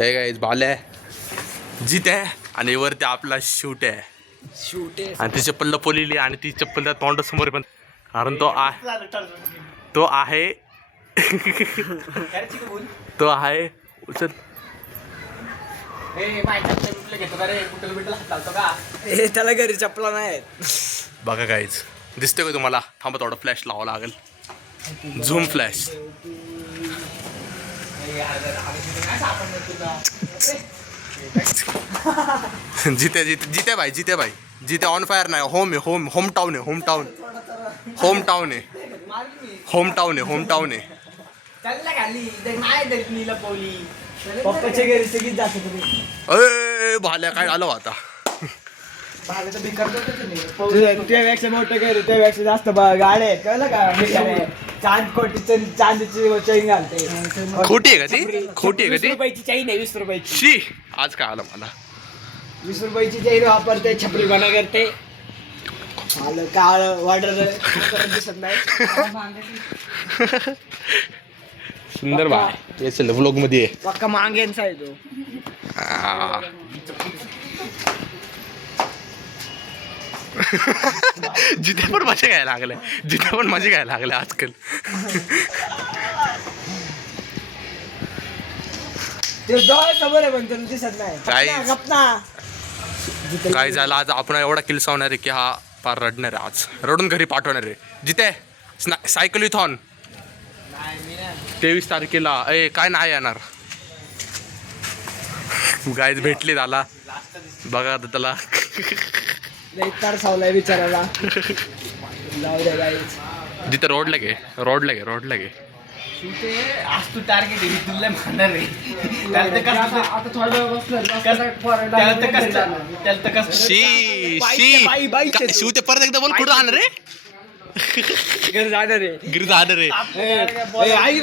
हे गाईज बाल आहे जित आहे आणि वरती आपला शूट आहे आणि ती चप्पल लपवलेली आणि ती चप्पल त्या तोंडासमोर पण कारण तो आहे तो आहे उचल त्याला घरी चपला नाही बघा काहीच दिसतोय का तुम्हाला थांबा थोडा फ्लॅश लावा लागेल झूम फ्लॅश जिते जिते जिते भाई जिते ऑन फायर नाही होम आहे होम टाउन आहे होम टाउन आहे पप्पाच्या घरी सगळी जात तुम्ही अय भाल्या काय आलं आता त्यापेक्षा मोठं घर त्यापेक्षा जास्त गाड्या आहेत कळलं का चांदीची चैन घालते खोटी आहे का ती खोटी आहे का ती रुपयाची चैन आहे 20 रुपयाची शी आज काय आलं मला 20 रुपयाची चैन वापरते छपरीपणा करते आलं काळ वाटर दिसत नाही सुंदर बाय हे चल व्लॉग मध्ये पक्का मांगेनचा आहे तो जिथे पण मजा घ्यायला लागले आजकाल ते डोळे समोर आहे पण तुला दिसत नाही काय झालं आज आपण एवढा किलसावणार आहे की हा फार रडणार आहे आज रडून घरी पाठवणार आहे जिथे सायकलिथॉन 23 तारखेला काय नाही येणार गायच भेटली त्याला बघा आता त्याला इतर सावलाय विचारायला जाऊ दे गाईच जिथे रोडला घे आज तू टार्गेट आहे तुला म्हणणार रे शिव ते परत एकदा बोल कुठं जाणार रे घरी जाणार रे ऐक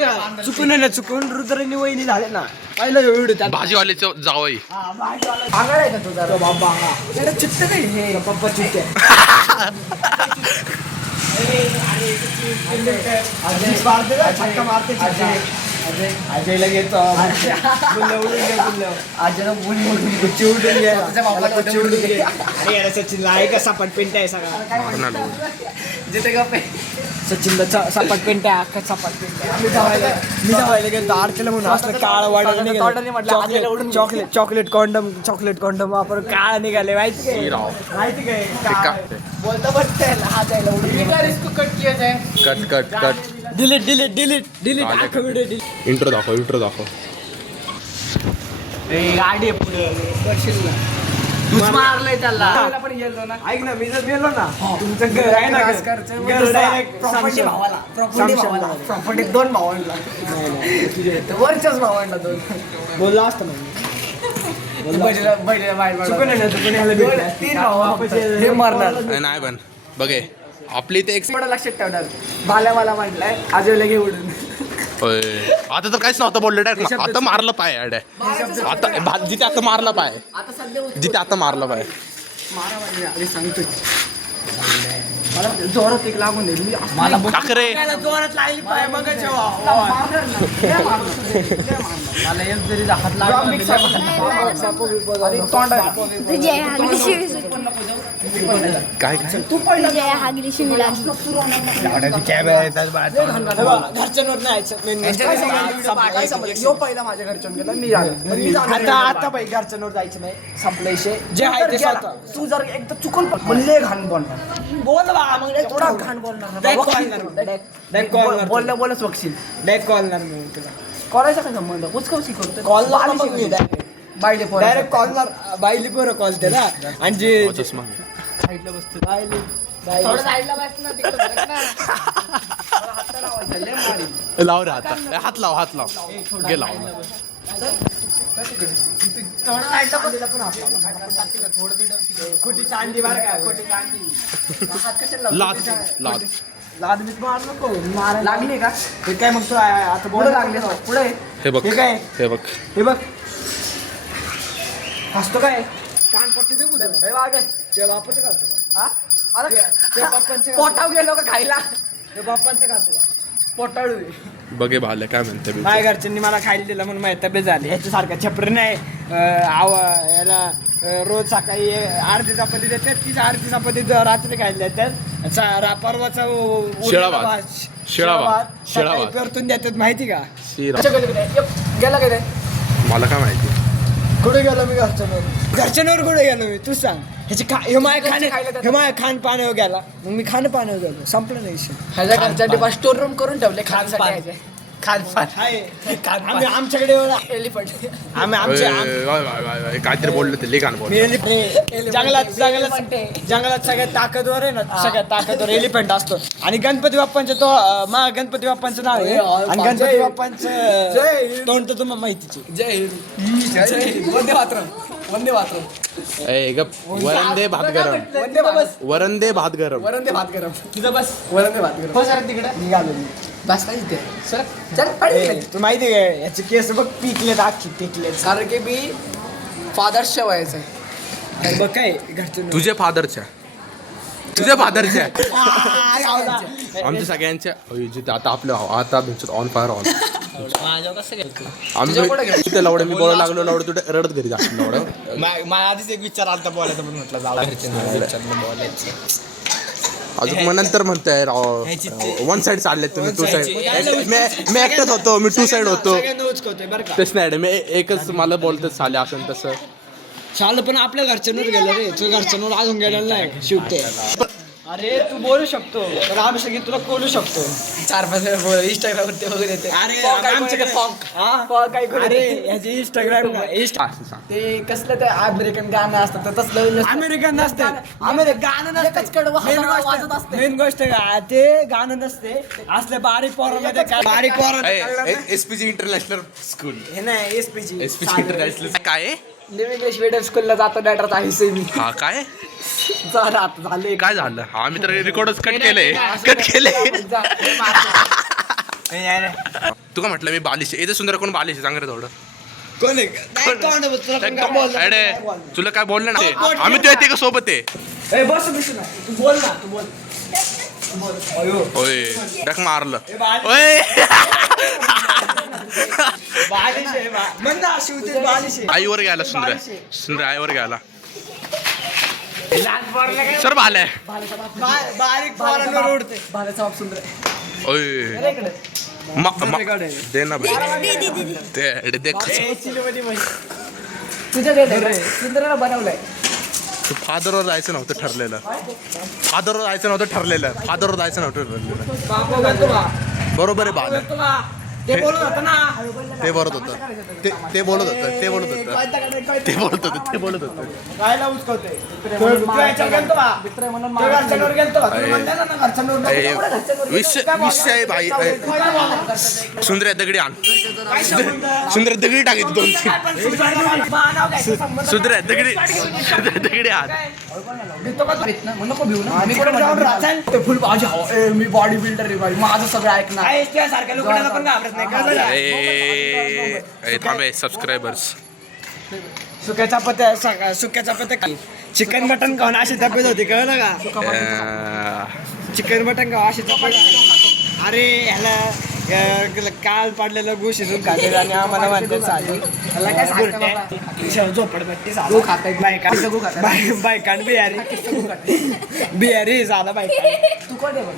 ना चुकून रुद्रांनी वहिनी झाले ना पहिलं व्हिडिओ भाजीवाल्याचं जावई आहे का तुझा बाबा चित्त नाही पप्पा चित्त अजयला घेतो सचिनला आहे का सापट पेंट आहे सगळा जिथे गप सचिनला सापट पेंट आहे अख्खा सापट पेंट मी धावायला गेलो आरतीला म्हणून असलं काळ वाढवलं चॉकलेट कॉन्डम वापर काळ निघाले माहिती काय बोलता कट डिलीट इंट्रो दाखव गाडी पुढे मारलंय त्याला पण गेलो ना ऐक ना मी जर गेलो ना तुमचं घर आहे ना घर डायरेक्ट प्रॉपर्टी 2 भावांना वरच्याच भावांना 2 बोलला असतं नाही पण बघे आपली ते एक लक्षात ठेवणार भाल्या मला म्हटलंय आजोला घे उडून आता तर काहीच नव्हतं बोललं डायरेक्ट आता मारलं पाय आता जिथे आता मारलं पाय जिथे आता मारलं पाय सांगतोय मला जोरात एक लागून दे मला जोरात लागली पाय मग मला एक जरी हात काय तू पहिला घरच्यांवर नाही पहिला माझ्या घरच्यांवर मी आता पाहिजे घरच्यांवर जायचं नाही संपलं जे आहे तू जर एकदा चुकून म्हणले घाण बोलणार बोलच बघशील बॅक कॉलणार तुला करायचा काय संबंध उचकव शिकवतो कॉल डायरेक्ट कॉलणार बाईली बरं कॉल त्याला आणि जे साईडला बसतो लाव रे हात लाव गे लाव खोटी चांदी बरं का खोटी चांदी लाद मी मार नको लागली का हे काय मग तू आता बोल लागले पुढे हे बघ हे बघ हसतो काय कान पट्टी देऊ ते बापाचं खातो हा अरे पोटाव गेलो का खायला ते बापांचं खातो पोटाळू बघे भाले काय म्हणते बी. माझ्या घरच्यांनी मला खायला दिलं म्हणून माझी तब्येत झाली. ह्याच्यासारखा छपर नाही. याला रोज सकाळी अर्धी चपाती देतात, तीच अर्धी चपाती रात्री खायला देतात. परवाचा शिळा भात. सकाळी परतून देतात माहिती का? शिरा. गेला काय मला काय माहिती. कुठे गेलो मी घरच्यांवर कुठे गेलो मी तू सांग. हे माझ्या खाण पाण्यावर गेला, मग मी खाणं पाण्यावर गेलो, संपलं नाही विषय. ह्याच्या घरच्या स्टोर रूम करून ठेवले खानसाठी आम्ही आमच्याकडे एलिफंट काहीतरी बोललो ते लेखान बोल. जंगलात सगळ्यात ताकदवर आहे ना, सगळ्यात ताकदवर एलिफंट असतो. आणि गणपती बाप्पांचं तो गणपती बाप्पांचं नाव आहे. आणि गणपती बाप्पांचं तोंड तर तुम्हाला माहितीच आहे. जय हिंद वंदे मातरम वंदे मातरम वरंदे भात गरम. वंदे बस वरंदे भात गरम. वरंदे भात गरम तुझं बस वरंदे भात गरम हो सर तिकडे निघालो मी. बस काय इथे सर चल पडले तू माहिती आहे याचे केस बघ पिकलेत, आखी पिकलेत. कारण की मी फादर्स शेवायचं बघ काय घरचे तुझ्या फादरच्या आमच्या सगळ्यांच्या जिथे आता आपलं आता ऑन फायर ऑन आमच्या लवडे मी बोलायला लागलो लवडे तुझ्या रडत घरी जास्त लवडं. मला आधीच एक विचार आलता बोलायचं म्हणून म्हटलं जाऊ घरचे बोलायचं. अजून मग नंतर म्हणताय वन साइड चालले तुम्ही टू साइड. मी एकटाच होतो, मी टू साइड होतो. तेच नाही मी एकच मला बोलतच चाले असं तसं चाल. पण आपल्या घरच्यांवर गेलं रे, तुझ्या घरच्यांवर अजून गेलेलं नाही शेवटे. अरे तू बोलू शकतो तर आम्ही सगळी तुला बोलू शकतो. 4-5 इंस्टाग्रामवरती वगैरे येते अरे आमच्याकडे अरे ह्याचे इंस्टाग्राम ते कसलं ते अमेरिकन गाणं असतं तर तसलं अमेरिकन नसते. गाणं नसते. मेन गोष्ट ते गाणं नसते. असले बारीक पोरामध्ये काय बारीक पोरा एसपीजी इंटरनॅशनल स्कूल. हे नाही एसपीजी इंटरनॅशनल काय न्यू इंग्लिश मीडियम स्कूलला जातो डॅटर आहे मी हा काय झाले काय झालं. आम्ही तर रेकॉर्डच कट केले. तू का म्हटलं मी बालिश येते सुंदर कोण बालिश सांग रे थोडं. कोण आहे? अरे तुला काय बोललं ना ते आम्ही तू येते का सोबत आहे. बस ना तू बोल ना तू बोल. होय डक मारलं. होय बालिश आहे म्हण ना शिवते बालिश आहे. आईवर घ्यायला सुंदर आईवर घ्यायला सर भाले बारीक पोरांवर उडते. भाल्याचा बाप सुंदर ओय दे ना भाई ते तुझ्या गेले सुंदराला बनवलंय. तू फादरवर जायचं नव्हतं ठरलेलं. फादरवर जायचं नव्हतं ठरलेलं. बरोबर आहे बाल. ते बोलत होतं ना. ते बोलत होतं. राहायला उचकवते. विषय आहे भाई. सुंदर दगडी आण. सुंदर दगडी टाकायची 2-3. सुंदर दगडी आण. फुल माझी हवा मी बॉडी बिल्डर रे बाई माझं सगळं ऐकणार. सारख्या लोकांना पण घाबरत नाही. थांबे सबस्क्रायबर्स. सुक्याचा पत्या चिकन मटन खाऊन अशी तब्येत होती कळलं का? चिकन मटन खाऊ अशी तब्येत. अरे ह्याला काल पाडलेलं गु शिजून खाते आणि आम्हाला म्हणते झोपडपट्टी बायकांड बिहारी झाला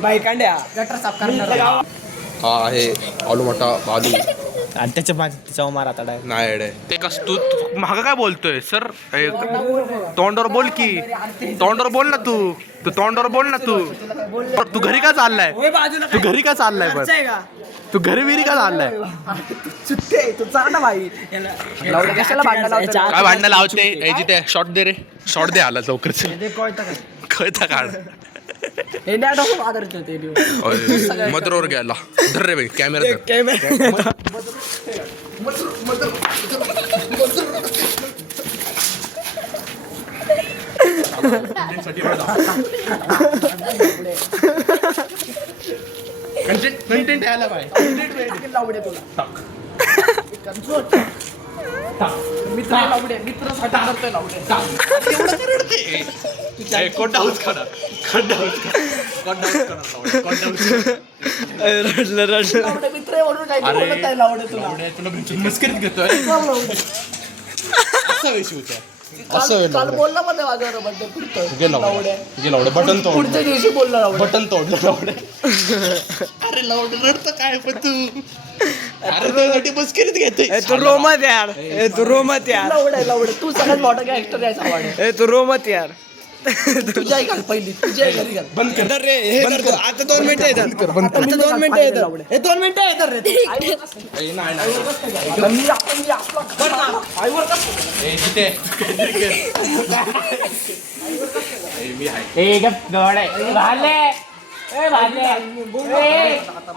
बायकांड्या गटर साफ करणार हा आहे आलू मोठा बालू आणि त्याच्या मार आता नाही रे ते कस तू मागं काय बोलतोय सर. तोंडावर बोल की. तोंडावर बोल ना तू घरी का चाललाय. पण तू घरी विरी का चाललाय. तू चांगला भाई कशाला काय भांडणं लावते जिथे शॉर्ट दे रे. शॉर्ट दे आला लवकर कळता काढ. मदरवर गेला धर रे भाई कॅमेरा. कंटेंट यायला पाहिजे. मित्र लावडे मित्र साठी करतोय लावडे रडलं रडलं. लावडे मित्र म्हणून काय बोलत आहे लावडे तुला मस्करीत घेतोय असा विषय होता. काल बोलला मध्ये माझ्यावर बड्डे पुढचं लावडे बटन तोड पुढच्या दिवशी बोलला लावडे बटन तोडलं लावडे. अरे लावडे रडतं काय पण तू अरे त्यासाठी मस्करीत घेतोय. तू रोमत यार. तू रोमत यार. लावडे तू सगळ्यात मोठा गँगस्टर यायचा वाडे तू रोमत यार. तुझ्या आई घाल पहिली तुझ्या आई घरी घाल बंद कर. रे हे कर. आता 2 मिनिटं येतात. आता 2 मिनिटं येतात. हे 2 मिनिटं येतात रे. आईवर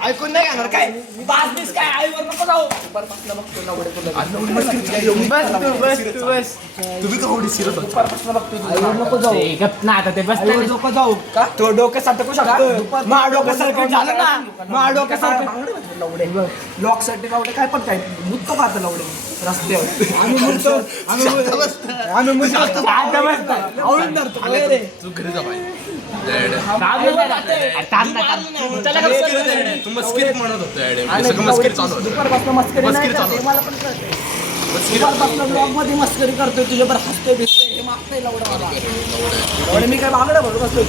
ऐकून नाही घेणार काय बास काय आईवर नको जाऊ तुम्ही का एवढी सिरत आईवर नको जाऊ आईवर नको जाऊ का तो डोक्यासाठी करू शकतो. मा डोक्यासारखं झालं ना. मा डोक्यासारखं लॉकसाठी लावडे काय पण काय मुद्दो का आता लावडे रस्त्यावर आम्ही मुलतो. आवडून धरतो रे. तू घरी जा बाई. तू मस्करीत म्हणत होतो मस्करी चालू होतं. दुपारपासून मस्करी मस्करी नाही चालू करत, मला पण कळतंय. दुपारपासून ब्लॉग मध्ये मस्करी करतोय तुझ्या बरं हसतोय दिसतोय हे मागतोय लावडे मला लावडे मी काय बागडे भरून बसलोय